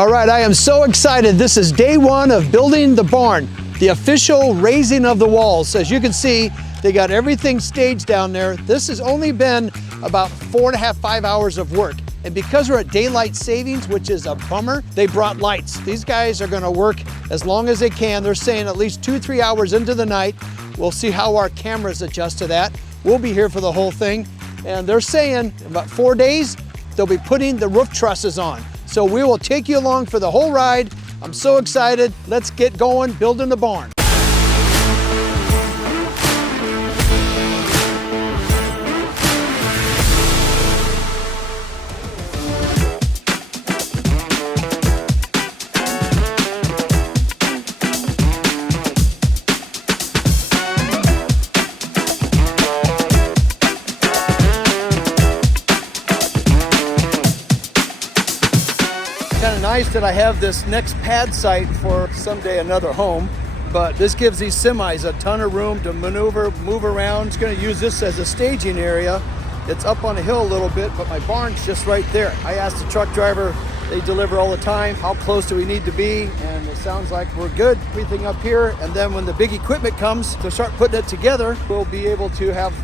All right, I am so excited. This is day one of building the barn, the official raising of the walls. As you can see, they got everything staged down there. This has only been about 4.5, 5 hours of work. And because we're at daylight savings, which is a bummer, they brought lights. These guys are gonna work as long as they can. They're saying at least 2-3 hours into the night. We'll see how our cameras adjust to that. We'll be here for the whole thing. And they're saying in about 4 days, they'll be putting the roof trusses on. So we will take you along for the whole ride. I'm so excited. Let's get going, building the barn. Kind of nice that I have this next pad site for someday another home, but this gives these semis a ton of room to maneuver, move around. It's going to use this as a staging area. It's up on a hill a little bit, but my barn's just right there. I asked the truck driver, they deliver all the time, how close do we need to be? And it sounds like we're good, everything up here. And then when the big equipment comes to start putting it together, we'll be able to have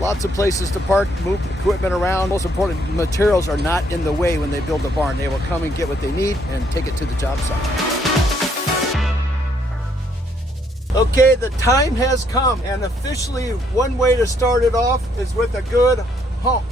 lots of places to park, move equipment around. Most important, materials are not in the way when they build the barn. They will come and get what they need and take it to the job site. Okay, the time has come, and officially one way to start it off is with a good honk.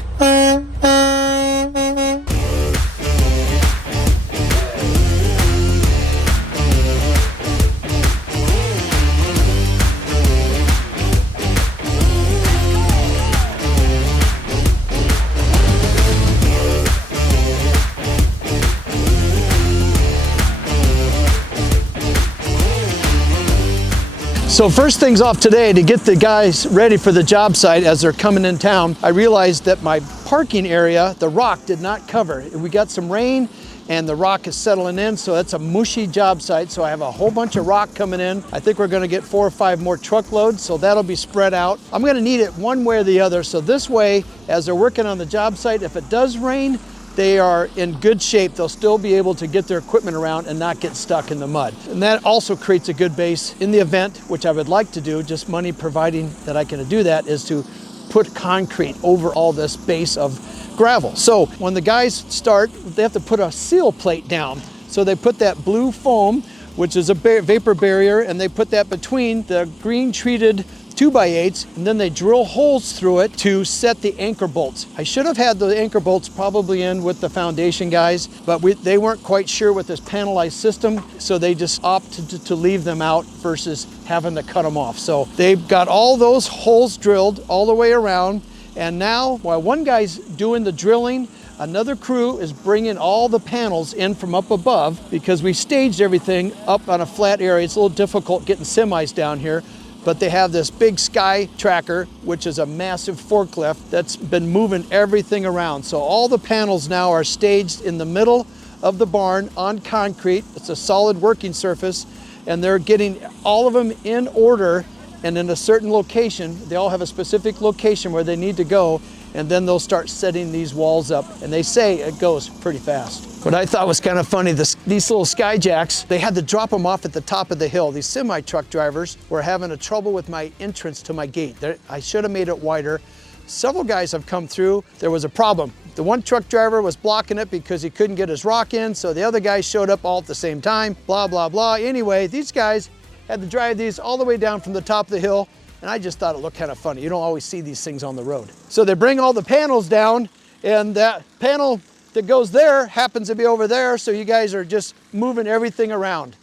So first things off today, to get the guys ready for the job site as they're coming in town, I realized that my parking area, the rock did not cover. We got some rain and the rock is settling in, so that's a mushy job site. So I have a whole bunch of rock coming in. I think we're gonna get 4 or 5 more truckloads, so that'll be spread out. I'm gonna need it one way or the other, so this way, as they're working on the job site, if it does rain, they are in good shape. They'll still be able to get their equipment around and not get stuck in the mud. And that also creates a good base in the event, which I would like to do, just money providing that I can do that, is to put concrete over all this base of gravel. So when the guys start, they have to put a seal plate down. So they put that blue foam, which is a vapor barrier, and they put that between the green treated 2x8s, and then they drill holes through it to set the anchor bolts. I should have had the anchor bolts probably in with the foundation guys, but they weren't quite sure with this panelized system, so they just opted to leave them out versus having to cut them off. So they've got all those holes drilled all the way around, and now while one guy's doing the drilling, another crew is bringing all the panels in from up above, because we staged everything up on a flat area. It's a little difficult getting semis down here, but they have this big sky tracker, which is a massive forklift that's been moving everything around. So all the panels now are staged in the middle of the barn on concrete. It's a solid working surface, and they're getting all of them in order and in a certain location. They all have a specific location where they need to go, and then they'll start setting these walls up. And they say it goes pretty fast. What I thought was kind of funny, these little sky jacks, they had to drop them off at the top of the hill. These semi-truck drivers were having a trouble with my entrance to my gate. I should have made it wider. Several guys have come through. There was a problem. The one truck driver was blocking it because he couldn't get his rock in, so the other guys showed up all at the same time, blah, blah, blah. Anyway, these guys had to drive these all the way down from the top of the hill, and I just thought it looked kind of funny. You don't always see these things on the road. So they bring all the panels down, and that panel that goes there happens to be over there, so you guys are just moving everything around.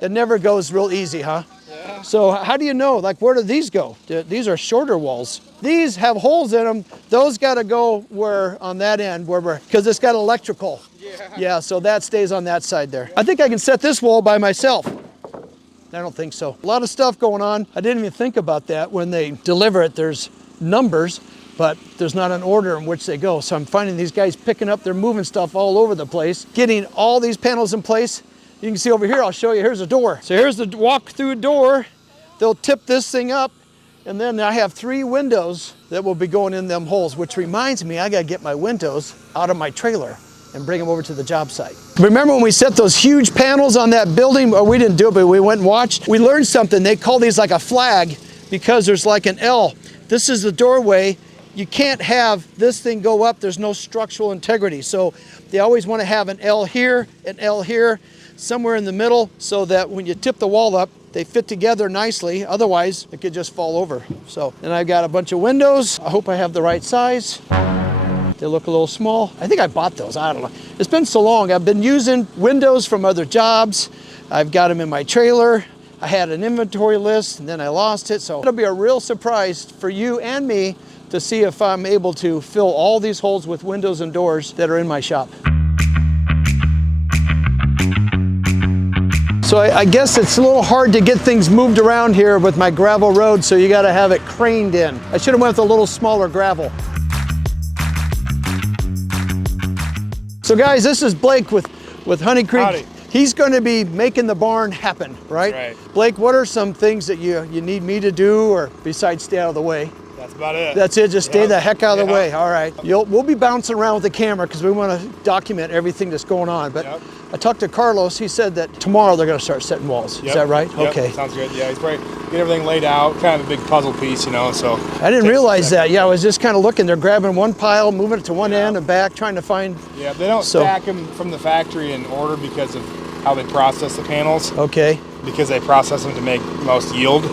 It never goes real easy, huh? Yeah. So how do you know, like, where do these go? These are shorter walls. These have holes in them. Those gotta go where, on that end, because it's got electrical. Yeah, so that stays on that side there. I think I can set this wall by myself. I don't think so. A lot of stuff going on. I didn't even think about that. When they deliver it, there's numbers, but there's not an order in which they go. So I'm finding these guys picking up, they're moving stuff all over the place, getting all these panels in place. You can see over here, I'll show you, here's a door. So here's the walk-through door. They'll tip this thing up, and then I have 3 windows that will be going in them holes, which reminds me, I gotta get my windows out of my trailer. and bring them over to the job site. Remember when we set those huge panels on that building? Or we didn't do it, but we went and watched. We learned something. They call these like a flag because there's like an L. This is the doorway. You can't have this thing go up. There's no structural integrity. So they always want to have an L here, somewhere in the middle, so that when you tip the wall up, they fit together nicely. Otherwise, it could just fall over. So, and I've got a bunch of windows. I hope I have the right size. They look a little small. I think I bought those. I don't know. It's been so long. I've been using windows from other jobs. I've got them in my trailer. I had an inventory list and then I lost it. So it'll be a real surprise for you and me to see if I'm able to fill all these holes with windows and doors that are in my shop. So I guess it's a little hard to get things moved around here with my gravel road, so you gotta have it craned in. I should have went with a little smaller gravel. So guys, this is Blake with Honey Creek. Howdy. He's gonna be making the barn happen, right? Right. Blake, what are some things that you need me to do, or besides stay out of the way? That's about it. That's it, just stay the heck out of the Yep. way. All right. We'll be bouncing around with the camera because we want to document everything that's going on. But Yep. I talked to Carlos, he said that tomorrow they're going to start setting walls. Is Yep. that right? Yep. Okay. Sounds good. Yeah, he's probably get everything laid out, kind of a big puzzle piece, you know, so. I didn't takes a realize that. second. Yeah, I was just kind of looking. They're grabbing one pile, moving it to one end and back, trying to find. Yeah, they don't stack them from the factory in order because of how they process the panels, Okay. because they process them to make most yield.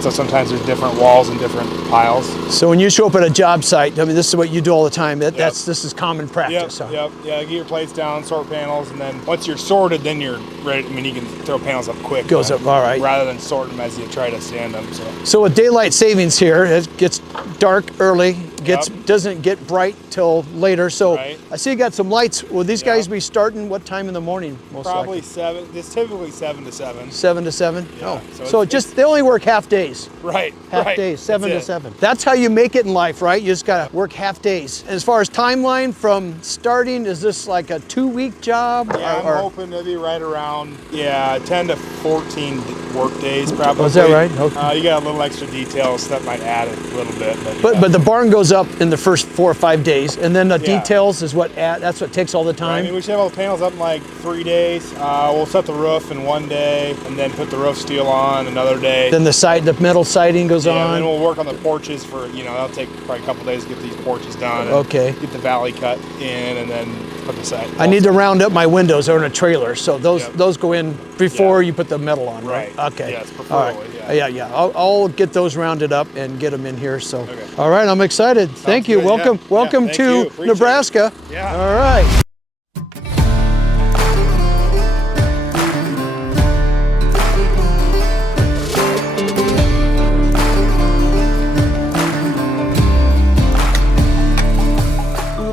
So sometimes there's different walls and different piles. So when you show up at a job site, I mean, this is what you do all the time. This is common practice. Yep, Huh? yep. Yeah, get your plates down, sort panels, and then once you're sorted, then you're ready. I mean, you can throw panels up quick. Goes up, all right. Rather than sort them as you try to sand them, so. So with daylight savings here, it gets dark early, Yep. doesn't get bright till later. So Right. I see you got some lights. Will these Yep. guys be starting what time in the morning? Most Probably likely? 7, it's typically 7 to 7. 7 to 7? Yeah, Oh, so so it's- they only work half days. Right, Half right. days, 7 to That's it. 7. That's how you make it in life, right? You just gotta work half days. As far as timeline from starting, is this like a 2-week job? Yeah, I'm hoping to be right around, 10 to 14 work days probably. Oh, is that right? Okay. You got a little extra details that might add a little bit. But the barn goes up in the first 4 or 5 days, and then the Yeah. details is that's what takes all the I time. mean, we should have all the panels up in like 3 days. We'll set the roof in 1 day, and then put the roof steel on another day. Then the metal siding goes Yeah, on. and then we'll work on the porches for, that'll take probably a couple days to get these porches done. And Okay. Get the valley cut in, and then put the side. I need to round up my windows. They're in a trailer, so Yep. those go in before Yeah. you put the metal on, right? Right. Okay. Yes, All right. preferably, yeah. I'll get those rounded up and get them in here. So, Okay. all right, I'm excited. Thank you. good, Welcome, yeah. welcome Yeah, thank you. to Appreciate Nebraska. it. Yeah. All right.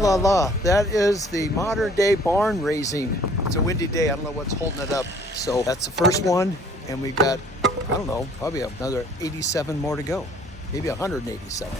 La la, that is the modern day barn raising. It's a windy day, I don't know what's holding it up. So that's the first one, and we've got, I don't know, probably another 87 more to go. Maybe 187.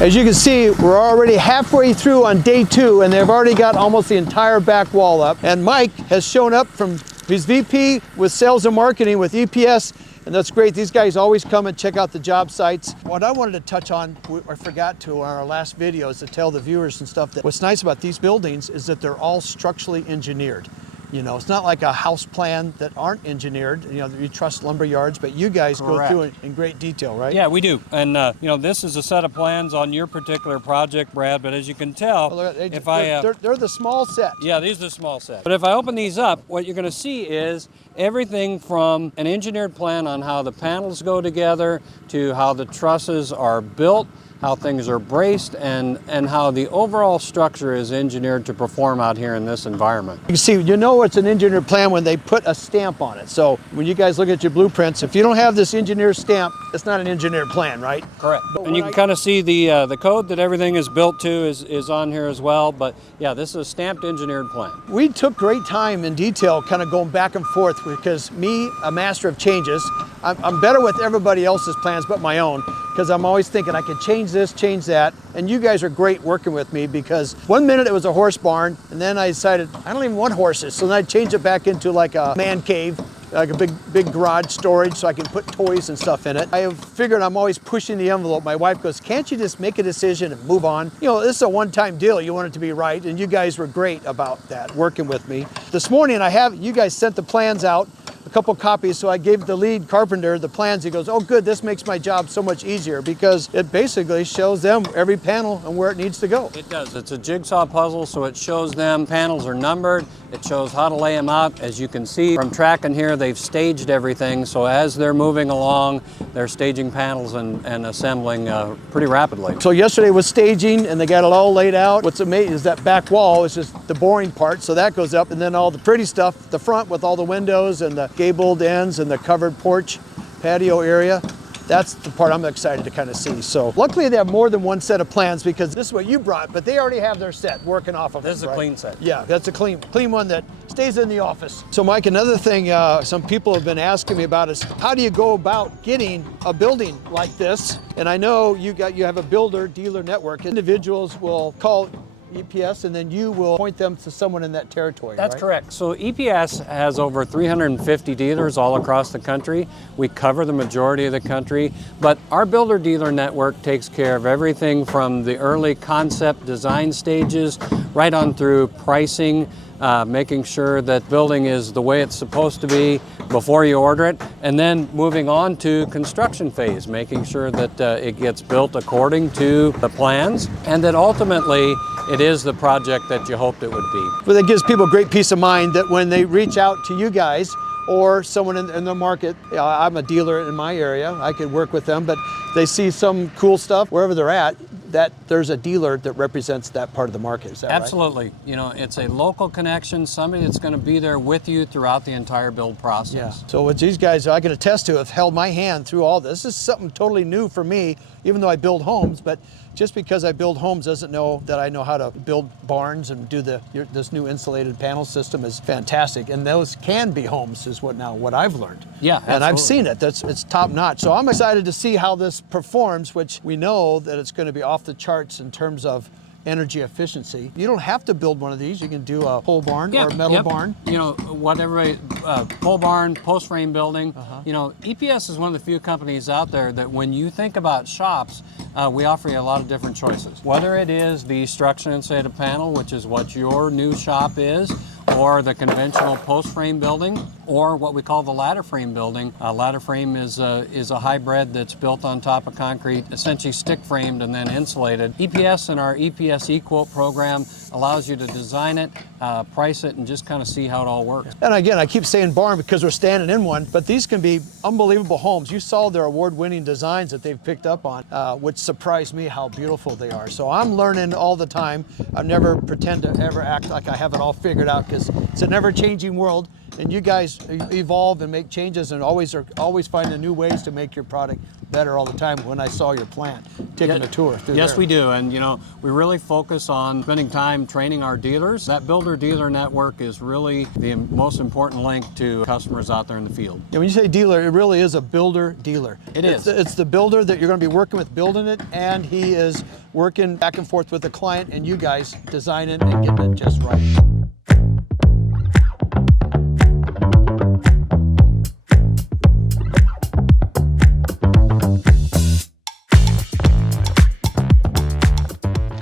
As you can see, we're already halfway through on day 2, and they've already got almost the entire back wall up. And Mike has shown up from his VP with sales and marketing with EPS, and that's great. These guys always come and check out the job sites. What I wanted to touch on, I forgot to on our last video, is to tell the viewers and stuff that what's nice about these buildings is that they're all structurally engineered. You know, it's not like a house plan that aren't engineered. You know, you trust lumber yards, but you guys go through it in great detail, right? Yeah, we do. And you know, this is a set of plans on your particular project, Brad. But as you can tell, they're the small set. Yeah, these are the small set. But if I open these up, what you're going to see is everything from an engineered plan on how the panels go together to how the trusses are built, how things are braced, and how the overall structure is engineered to perform out here in this environment. You see, you know it's an engineered plan when they put a stamp on it. So when you guys look at your blueprints, if you don't have this engineer stamp, it's not an engineered plan, right? Correct. And you can kind of see the code that everything is built to is on here as well. But yeah, this is a stamped engineered plan. We took great time in detail kind of going back and forth because me, a master of changes, I'm better with everybody else's plans but my own, because I'm always thinking I can change this, change that. And you guys are great working with me, because one minute it was a horse barn, and then I decided I don't even want horses. So then I changed it back into like a man cave, like a big garage storage so I can put toys and stuff in it. I figured I'm always pushing the envelope. My wife goes, can't you just make a decision and move on? You know, this is a one-time deal. You want it to be right. And you guys were great about that, working with me. This morning you guys sent the plans out, a couple copies, so I gave the lead carpenter the plans. He goes, oh good, this makes my job so much easier, because it basically shows them every panel and where it needs to go. It does. It's a jigsaw puzzle, so it shows them panels are numbered. It shows how to lay them out. As you can see from tracking here, they've staged everything, so as they're moving along, they're staging panels and assembling pretty rapidly. So yesterday was staging, and they got it all laid out. What's amazing is that back wall is just the boring part, so that goes up, and then all the pretty stuff, the front with all the windows and the gabled ends and the covered porch patio area. That's the part I'm excited to kind of see. So luckily they have more than one set of plans, because this is what you brought, but they already have their set working off of it. This is a clean set. Yeah, that's a clean one that stays in the office. So Mike, another thing some people have been asking me about is how do you go about getting a building like this? And I know you have a builder dealer network. Individuals will call EPS, and then you will point them to someone in that territory. That's right? correct. So EPS has over 350 dealers all across the country. We cover the majority of the country, but our builder dealer network takes care of everything from the early concept design stages right on through pricing, making sure that building is the way it's supposed to be before you order it, and then moving on to construction phase, making sure that it gets built according to the plans, and that ultimately it is the project that you hoped it would be. Well, that gives people great peace of mind that when they reach out to you guys or someone in the market, I'm a dealer in my area, I could work with them, but they see some cool stuff wherever they're at, that there's a dealer that represents that part of the market. Is that Absolutely. right? You know, it's a local connection, somebody that's going to be there with you throughout the entire build process. Yeah. So what these guys, I can attest to, have held my hand through all this. This is something totally new for me, even though I build homes, but just because I build homes doesn't know that I know how to build barns and do this new insulated panel system is fantastic. And those can be homes is what I've learned. Yeah, absolutely. And I've seen it, it's top notch. So I'm excited to see how this performs, which we know that it's going to be off the charts in terms of energy efficiency. You don't have to build one of these. You can do a pole barn or a metal barn. You know, whatever, pole barn, post frame building. You know, EPS is one of the few companies out there that when you think about shops, we offer you a lot of different choices. Whether it is the structurally insulated panel, which is what your new shop is, or the conventional post frame building, or what we call the ladder frame building. A ladder frame is a hybrid that's built on top of concrete, essentially stick framed and then insulated. EPS and our EPS E-Quote program allows you to design it, price it, and just kind of see how it all works. And again, I keep saying barn because we're standing in one, but these can be unbelievable homes. You saw their award-winning designs that they've picked up on, which surprised me how beautiful they are. So I'm learning all the time. I never pretend to ever act like I have it all figured out, because it's a never-changing world, and you guys evolve and make changes and always finding new ways to make your product better all the time. When I saw your plant, taking a tour through Yes, there. we do, and you know, we really focus on spending time training our dealers. That builder dealer network is really the most important link to customers out there in the field. And when you say dealer, it really is a builder dealer. It's the builder that you're going to be working with building it, and he is working back and forth with the client and you guys designing and getting it just right.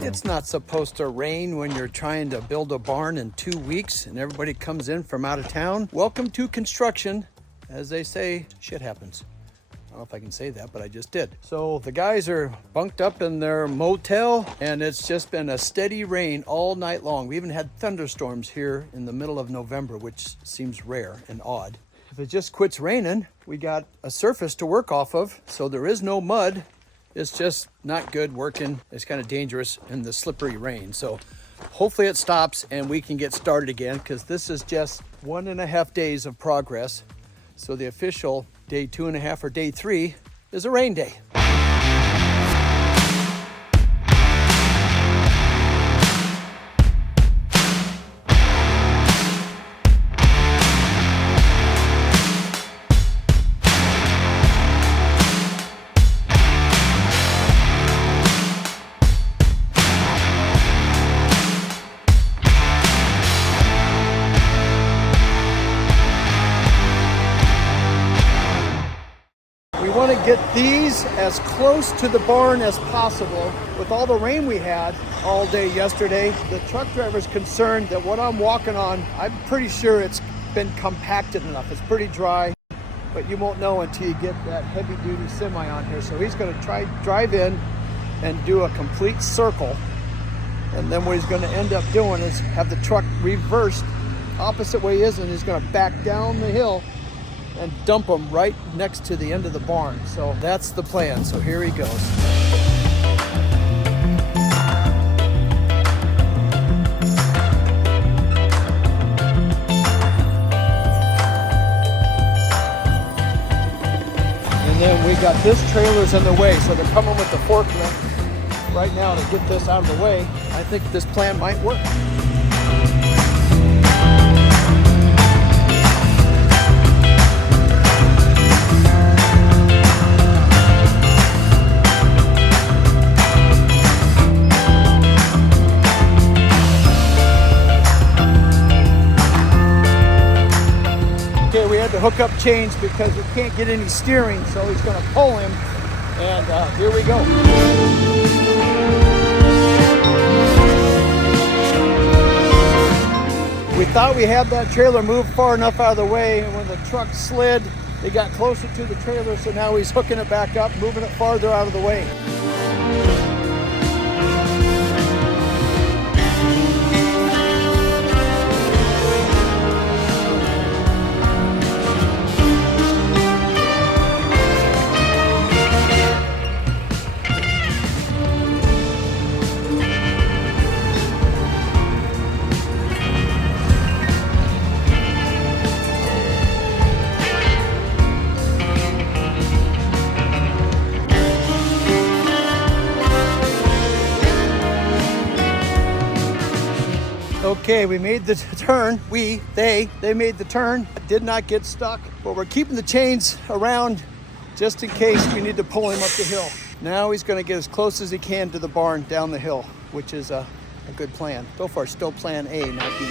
It's not not supposed to rain when you're trying to build a barn in 2 weeks and everybody comes in from out of town. Welcome to construction. As they say, shit happens. I don't know if I can say that, but I just did. So the guys are bunked up in their motel and it's just been a steady rain all night long. We even had thunderstorms here in the middle of November, which seems rare and odd. If it just quits raining, we got a surface to work off of, so there is no mud. It's just not good working. It's kind of dangerous in the slippery rain. So hopefully it stops and we can get started again, because this is just 1.5 days of progress. So the official day 2.5 or day 3 is a rain day. We want to get these as close to the barn as possible. With all the rain we had all day yesterday, the truck driver's concerned that what I'm walking on, I'm pretty sure it's been compacted enough. It's pretty dry, but you won't know until you get that heavy duty semi on here. So he's going to try drive in and do a complete circle. And then what he's going to end up doing is have the truck reversed opposite way he is, and he's going to back down the hill and dump them right next to the end of the barn. So that's the plan. So here he goes. And then we got this trailer's in the way, so they're coming with the forklift right now to get this out of the way. I think this plan might work. We had to hook up chains because we can't get any steering, so he's going to pull him, and here we go. We thought we had that trailer moved far enough out of the way, and when the truck slid, it got closer to the trailer, so now he's hooking it back up, moving it farther out of the way. Okay, we made the turn. They made the turn. Did not get stuck, but we're keeping the chains around just in case we need to pull him up the hill. Now he's going to get as close as he can to the barn down the hill, which is a good plan. So far, still plan A, not B.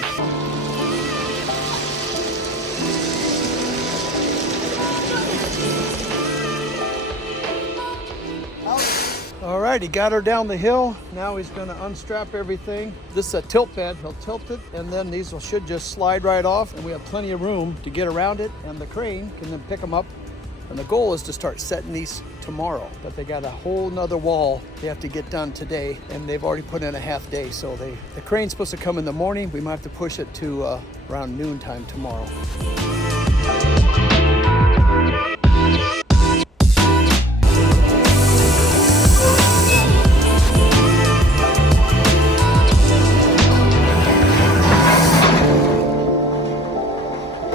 All right, he got her down the hill. Now he's going to unstrap everything. This is a tilt bed. He'll tilt it, and then these should just slide right off, and we have plenty of room to get around it, and the crane can then pick them up. And the goal is to start setting these tomorrow, but they got a whole nother wall they have to get done today, and they've already put in a half day. So the crane's supposed to come in the morning. We might have to push it to around noontime tomorrow.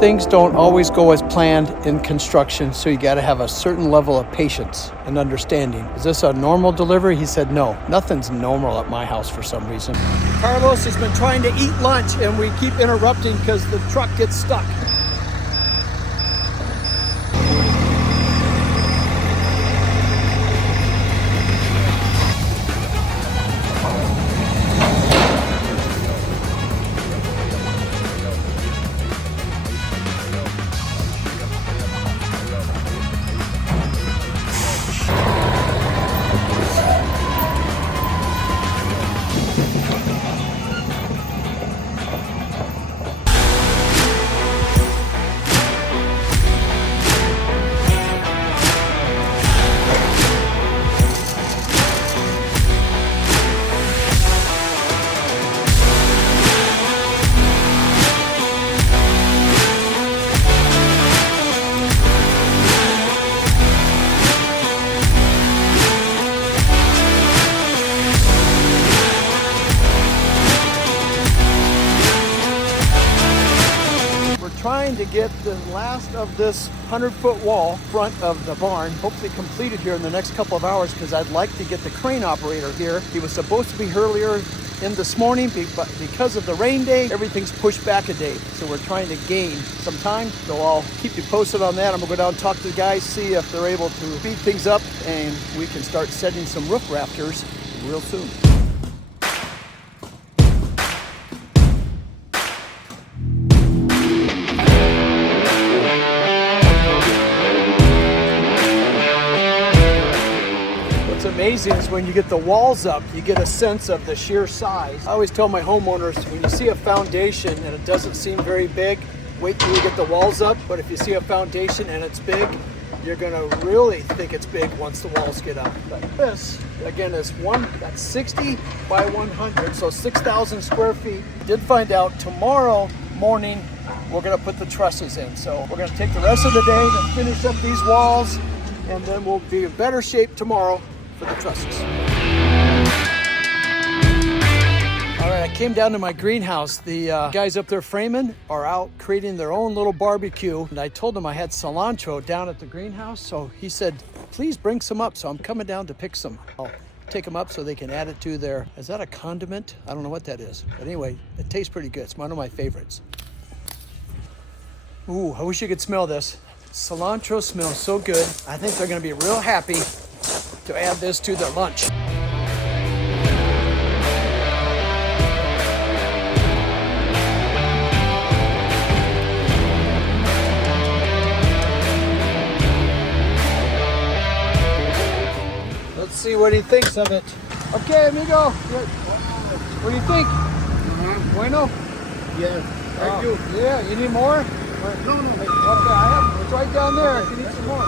Things don't always go as planned in construction, so you got to have a certain level of patience and understanding. Is this a normal delivery? He said no. Nothing's normal at my house for some reason. Carlos has been trying to eat lunch, and we keep interrupting because the truck gets stuck. to get the last of this 100-foot wall front of the barn hopefully completed here in the next couple of hours, because I'd like to get the crane operator here. He was supposed to be earlier in this morning, but because of the rain day, everything's pushed back a day. So we're trying to gain some time. So I'll keep you posted on that. I'm gonna go down and talk to the guys, see if they're able to speed things up, and we can start setting some roof rafters real soon. Amazing is when you get the walls up, you get a sense of the sheer size. I always tell my homeowners, when you see a foundation and it doesn't seem very big, wait till you get the walls up. But if you see a foundation and it's big, you're gonna really think it's big once the walls get up. But this, again, is that's 60 by 100, so 6,000 square feet. Did find out tomorrow morning we're gonna put the trusses in. So we're gonna take the rest of the day to finish up these walls, and then we'll be in better shape tomorrow for the trusses. All right, I came down to my greenhouse. The guys up there framing are out creating their own little barbecue. And I told them I had cilantro down at the greenhouse. So he said, please bring some up. So I'm coming down to pick some. I'll take them up so they can add it to their, is that a condiment? I don't know what that is. But anyway, it tastes pretty good. It's one of my favorites. Ooh, I wish you could smell this. Cilantro smells so good. I think they're gonna be real happy to add this to their lunch. Let's see what he thinks of it. Okay, amigo. What do you think? Bueno? Yes, thank you. Yeah, you need more? No. Okay, I have, it's right down there if you need some more.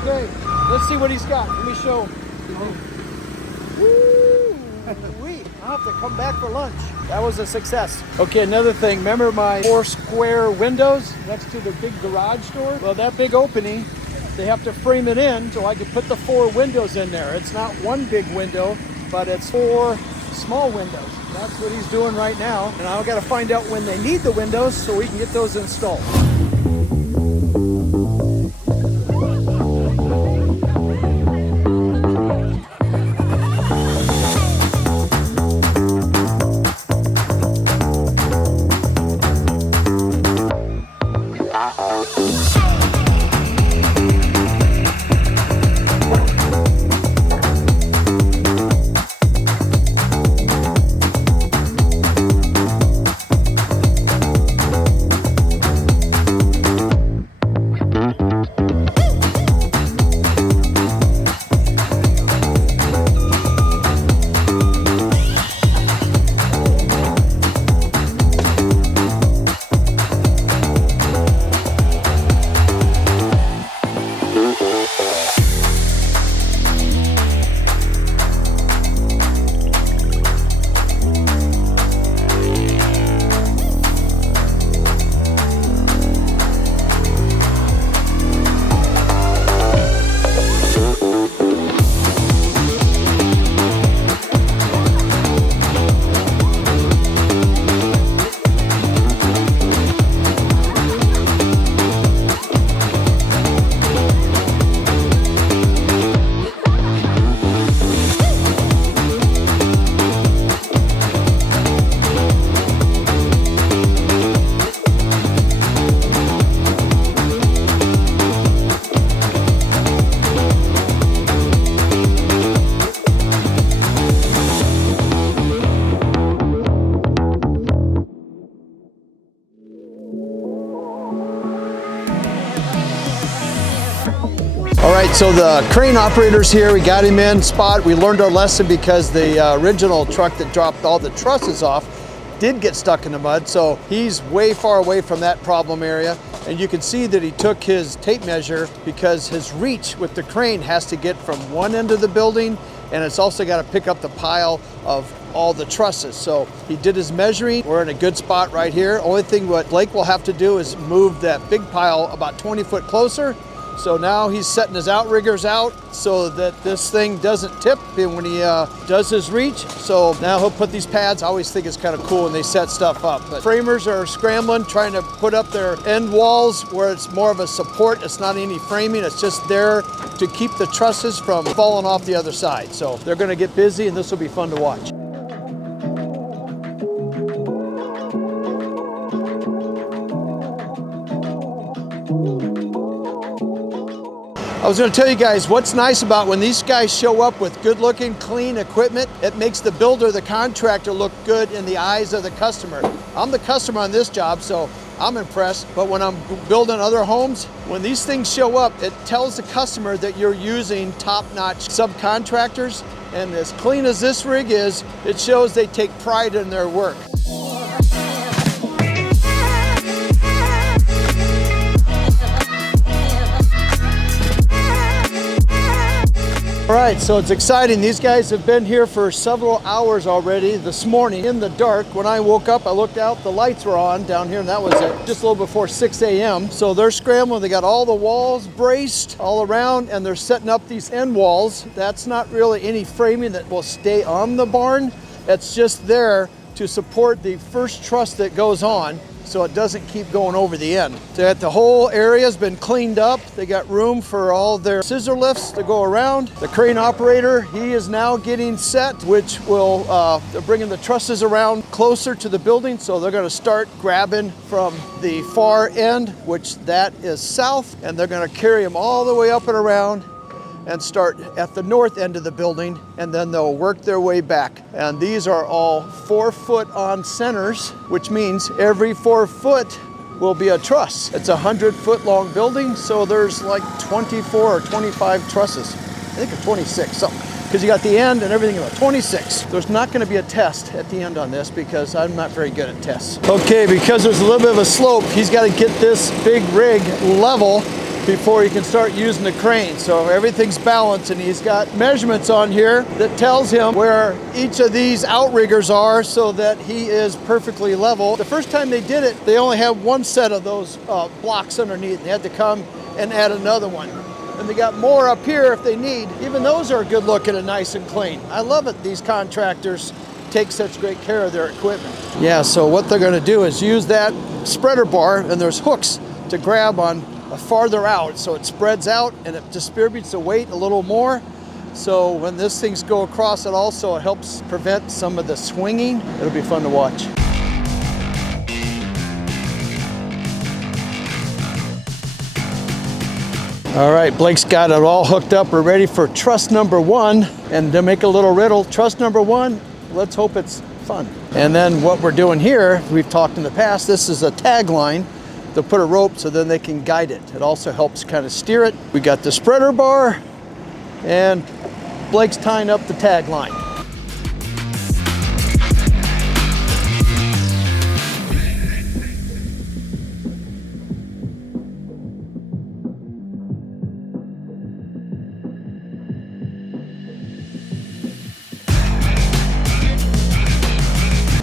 Okay, let's see what he's got. Let me show. Woo-wee. I'll have to come back for lunch. That was a success. Okay, another thing. Remember my 4 square windows next to the big garage door? Well, that big opening, they have to frame it in so I can put the 4 windows in there. It's not one big window, but it's 4 small windows. That's what he's doing right now. And I've got to find out when they need the windows so we can get those installed. All right, so the crane operator's here. We got him in spot. We learned our lesson because the original truck that dropped all the trusses off did get stuck in the mud. So he's way far away from that problem area. And you can see that he took his tape measure because his reach with the crane has to get from one end of the building, and it's also got to pick up the pile of all the trusses. So he did his measuring. We're in a good spot right here. Only thing what Blake will have to do is move that big pile about 20 foot closer So now he's setting his outriggers out so that this thing doesn't tip when he does his reach. So now he'll put these pads. I always think it's kind of cool when they set stuff up. But framers are scrambling, trying to put up their end walls where it's more of a support. It's not any framing, it's just there to keep the trusses from falling off the other side. So they're gonna get busy and this will be fun to watch. I was going to tell you guys what's nice about when these guys show up with good looking, clean equipment, it makes the builder, the contractor look good in the eyes of the customer. I'm the customer on this job, so I'm impressed. But when I'm building other homes, when these things show up, it tells the customer that you're using top-notch subcontractors. And as clean as this rig is, it shows they take pride in their work. All right, so it's exciting. These guys have been here for several hours already. This morning in the dark, when I woke up, I looked out, the lights were on down here, and that was at just a little before 6 a.m. So they're scrambling. They got all the walls braced all around, and they're setting up these end walls. That's not really any framing that will stay on the barn. It's just there to support the first truss that goes on, so it doesn't keep going over the end. That the whole area has been cleaned up. They got room for all their scissor lifts to go around. The crane operator, he is now getting set, which will, they're bringing the trusses around closer to the building, so they're gonna start grabbing from the far end, which that is south, and they're gonna carry them all the way up and around and start at the north end of the building, and then they'll work their way back. And these are all 4-foot on centers, which means every 4 foot will be a truss. It's a 100-foot long building, so there's like 24 or 25 trusses. I think it's 26, something. Because you got the end and everything about 26. There's not gonna be a test at the end on this because I'm not very good at tests. Okay, because there's a little bit of a slope, he's gotta get this big rig level before he can start using the crane. So everything's balanced, and he's got measurements on here that tells him where each of these outriggers are so that he is perfectly level. The first time they did it, they only had one set of those blocks underneath. They had to come and add another one. And they got more up here if they need. Even those are good looking and nice and clean. I love it, these contractors take such great care of their equipment. Yeah, so what they're gonna do is use that spreader bar, and there's hooks to grab on farther out, so it spreads out and it distributes the weight a little more. So when these things go across, it also helps prevent some of the swinging. It'll be fun to watch. All right, Blake's got it all hooked up. We're ready for truss number 1, and to make a little riddle, truss number 1, let's hope it's fun. And then what we're doing here, we've talked in the past, this is a tag line. They'll put a rope so then they can guide it. It also helps kind of steer it. We got the spreader bar, and Blake's tying up the tag line.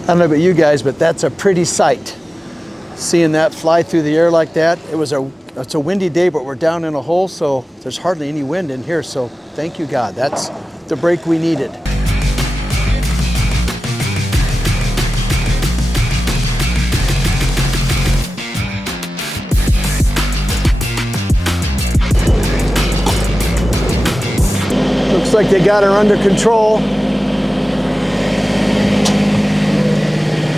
I don't know about you guys, but that's a pretty sight. Seeing that fly through the air like that. It's a windy day, but we're down in a hole, so there's hardly any wind in here, so thank you, God. That's the break we needed. Looks like they got her under control.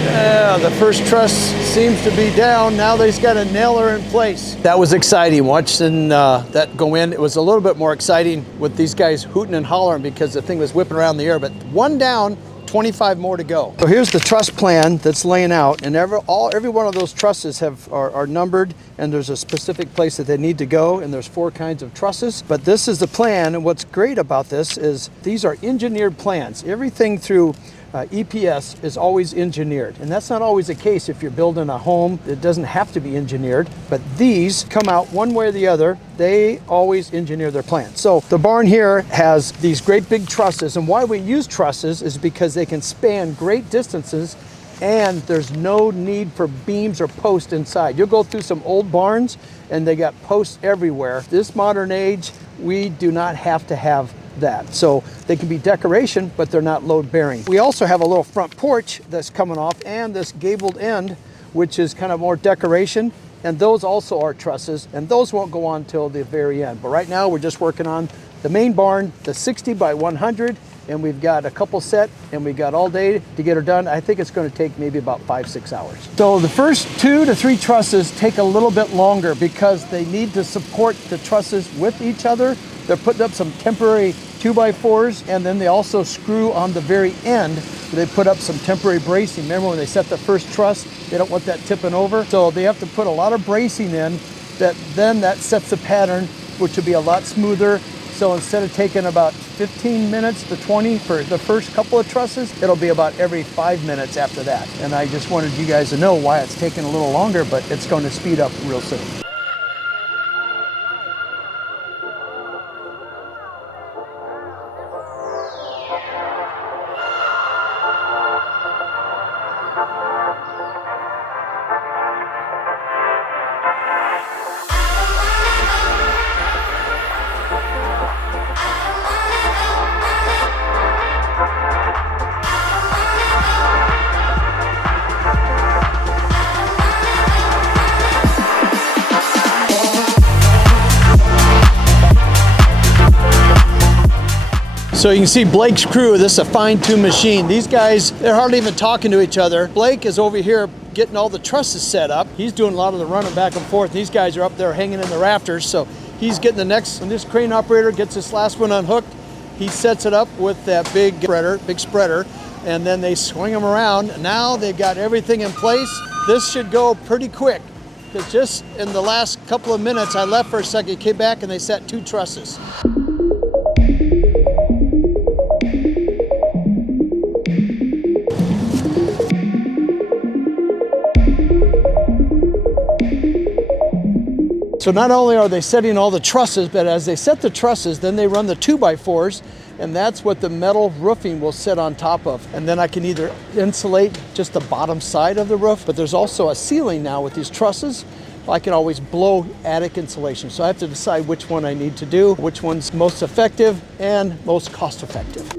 Yeah, the first truss seems to be down. Now they've got to nail her in place. That was exciting, watching that go in. It was a little bit more exciting with these guys hooting and hollering because the thing was whipping around the air, but 1 down, 25 more to go. So here's the truss plan that's laying out, and every one of those trusses are numbered, and there's a specific place that they need to go, and there's 4 kinds of trusses. But this is the plan, and what's great about this is these are engineered plans. Everything through EPS is always engineered, and that's not always the case if you're building a home. It doesn't have to be engineered, but these come out one way or the other. They always engineer their plans. So the barn here has these great big trusses, and why we use trusses is because they can span great distances and there's no need for beams or posts inside. You'll go through some old barns and they got posts everywhere. This modern age, we do not have to have that. So they can be decoration, but they're not load bearing. We also have a little front porch that's coming off and this gabled end, which is kind of more decoration. And those also are trusses, and those won't go on till the very end. But right now we're just working on the main barn, the 60 by 100, and we've got a couple set, and we've got all day to get her done. I think it's going to take maybe about 5-6 hours. So the first 2 to 3 trusses take a little bit longer because they need to support the trusses with each other. They're putting up some temporary 2x4s, and then they also screw on the very end. They put up some temporary bracing. Remember when they set the first truss, they don't want that tipping over. So they have to put a lot of bracing in that sets the pattern, which will be a lot smoother. So instead of taking about 15 minutes to 20 for the first couple of trusses, it'll be about every 5 minutes after that. And I just wanted you guys to know why it's taking a little longer, but it's going to speed up real soon. So you can see Blake's crew, this is a fine-tuned machine. These guys, they're hardly even talking to each other. Blake is over here getting all the trusses set up. He's doing a lot of the running back and forth. These guys are up there hanging in the rafters. So he's getting the next, when this crane operator gets this last one unhooked, he sets it up with that big spreader, and then they swing them around. Now they've got everything in place. This should go pretty quick, because just in the last couple of minutes, I left for a second, came back, and they set 2 trusses. So not only are they setting all the trusses, but as they set the trusses, then they run the 2x4s, and that's what the metal roofing will sit on top of. And then I can either insulate just the bottom side of the roof, but there's also a ceiling now with these trusses. I can always blow attic insulation. So I have to decide which one I need to do, which one's most effective and most cost effective.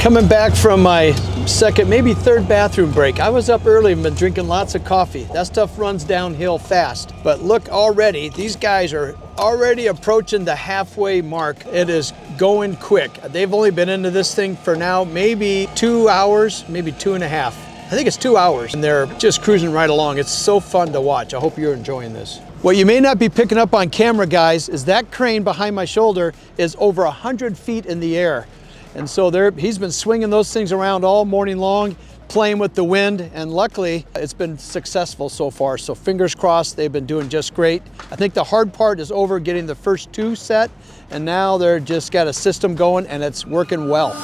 Coming back from my second, maybe third bathroom break. I was up early and been drinking lots of coffee. That stuff runs downhill fast. But look already, these guys are already approaching the halfway mark. It is going quick. They've only been into this thing for now maybe 2 hours, maybe 2.5. I think it's 2 hours, and they're just cruising right along. It's so fun to watch. I hope you're enjoying this. What you may not be picking up on camera, guys, is that crane behind my shoulder is over 100 feet in the air. And so he's been swinging those things around all morning long, playing with the wind, and luckily it's been successful so far. So fingers crossed, they've been doing just great. I think the hard part is over, getting the first 2 set, and now they're just got a system going and it's working well.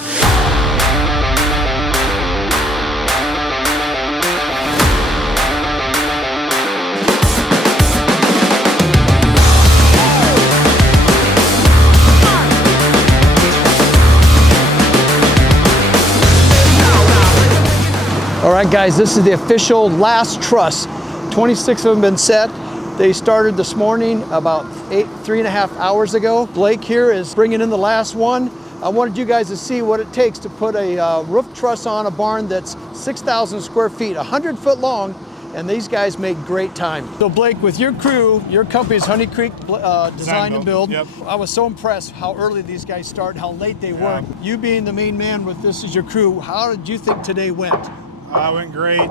All right, guys, this is the official last truss. 26 of them been set. They started this morning about 3.5 hours ago. Blake here is bringing in the last one. I wanted you guys to see what it takes to put a roof truss on a barn that's 6,000 square feet, 100 foot long, and these guys make great time. So Blake, with your crew, your company's Honey Creek Design and Build. Yep. I was so impressed how early these guys start, how late they work. You being the main man with this as your crew, how did you think today went? Went great.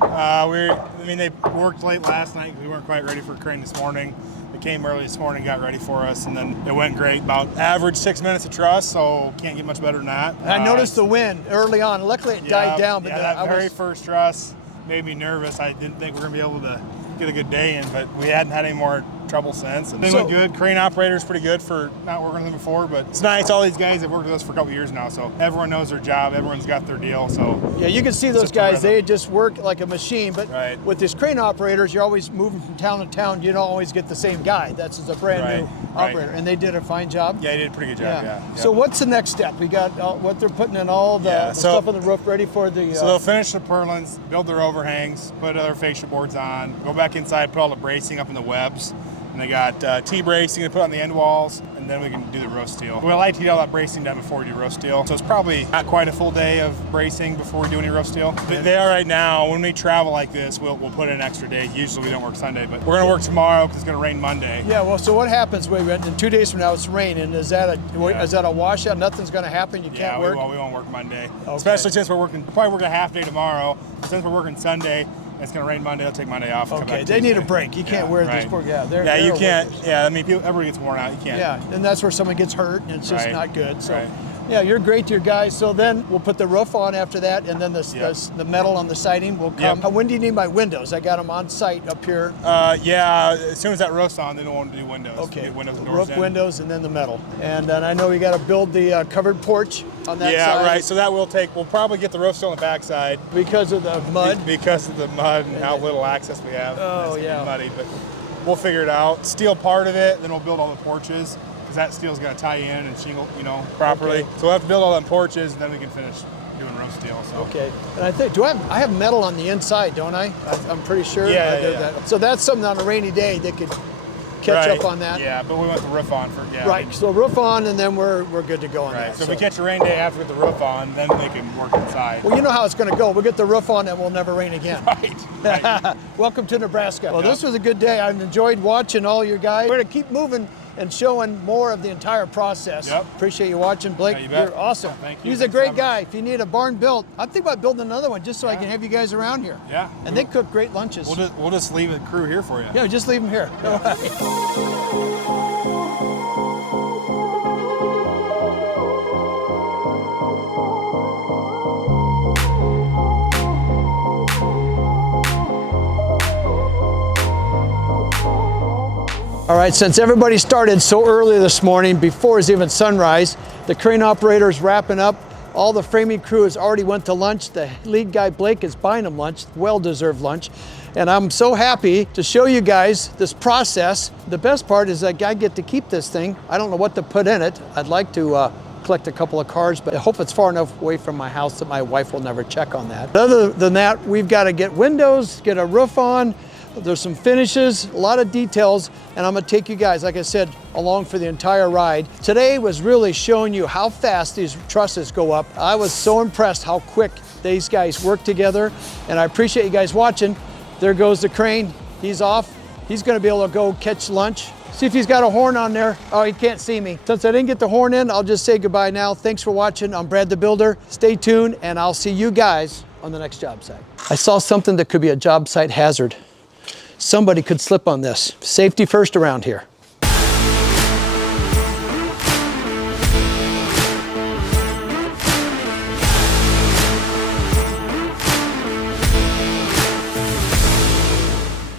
They worked late last night. We weren't quite ready for crane this morning. They came early this morning, got ready for us, and then it went great. About average 6 minutes of truss, so can't get much better than that. I noticed the wind early on. Luckily, it died down. But that very first truss made me nervous. I didn't think we were going to be able to get a good day in, but we hadn't had any more trouble since. And they went good. Crane operator's pretty good for not working with them before, but it's nice. All these guys have worked with us for a couple years now, so everyone knows their job. Everyone's got their deal. So yeah, you can see those guys. They just work like a machine. But with these crane operators, you're always moving from town to town. You don't always get the same guy. That's just a brand new operator, and they did a fine job. Yeah, they did a pretty good job. Yeah. So what's the next step? We got what they're putting in all the stuff on the roof ready for the. So they'll finish the purlins, build their overhangs, put other fascia boards on, go back inside, put all the bracing up in the webs. And they got T-bracing to put on the end walls, and then we can do the roast steel. We like to get all that bracing done before we do roast steel. So it's probably not quite a full day of bracing before we do any roast steel. But they are right now. When we travel like this, we'll put in an extra day. Usually we don't work Sunday, but we're gonna work tomorrow because it's gonna rain Monday. Yeah, well, so what happens in 2 days from now it's raining? Is that a washout? Nothing's gonna happen? You can't work? We won't work Monday. Okay. Especially since we're probably working a half day tomorrow. Since we're working Sunday, it's going to rain Monday. I'll take Monday off. Okay, they need a break. You can't wear this. You can't. Yeah, I mean, everybody gets worn out. You can't. Yeah, and that's where someone gets hurt, and it's just not good. So, yeah, you're great to your guys. So then we'll put the roof on after that, and then the metal on the siding will come. When do you need my windows? I got them on site up here. As soon as that roof's on, they don't want to do windows. Okay, windows and doors roof, windows, and then the metal. And then I know we got to build the covered porch on that side. Yeah, right. So that we'll probably get the roof still on the backside. Because of the mud? Because of the mud and how little access we have. Oh, it's muddy, but we'll figure it out. Steel part of it, then we'll build all the porches, because that steel's got to tie in and shingle, properly. Okay. So we'll have to build all them porches, and then we can finish doing roast steel. So. Okay. And I think, I have metal on the inside, don't I? I'm pretty sure. Yeah, yeah. So that's something on a rainy day they could catch up on that. Yeah, but we want the roof on for Right. So roof on, and then we're good to go on that. So if we catch a rain day after we get the roof on, then they can work inside. Well, you know how it's going to go. We'll get the roof on, and we'll never rain again. Right. Welcome to Nebraska. Well, this was a good day. I've enjoyed watching all your guys. We're going to keep moving and showing more of the entire process. Appreciate you watching, Blake. You're awesome. Thank you. He's a great guy. If you need a barn built, I'm thinking about building another one just so I can have you guys around here. Yeah. And they cook great lunches. We'll just leave a crew here for you. Yeah, just leave them here. All right, since everybody started so early this morning, before it's even sunrise, the crane operator's wrapping up. All the framing crew has already went to lunch. The lead guy, Blake, is buying them lunch, well-deserved lunch. And I'm so happy to show you guys this process. The best part is that I get to keep this thing. I don't know what to put in it. I'd like to collect a couple of cars, but I hope it's far enough away from my house that my wife will never check on that. Other than that, we've got to get windows, get a roof on. There's some finishes, a lot of details, and I'm gonna take you guys, like I said, along for the entire ride. Today was really showing you how fast these trusses go up. I was so impressed how quick these guys work together, and I appreciate you guys watching. There goes the crane, he's off. He's gonna be able to go catch lunch. See if he's got a horn on there. Oh, he can't see me. Since I didn't get the horn in, I'll just say goodbye now. Thanks for watching. I'm Brad the Builder. Stay tuned, and I'll see you guys on the next job site. I saw something that could be a job site hazard. Somebody could slip on this. Safety first around here.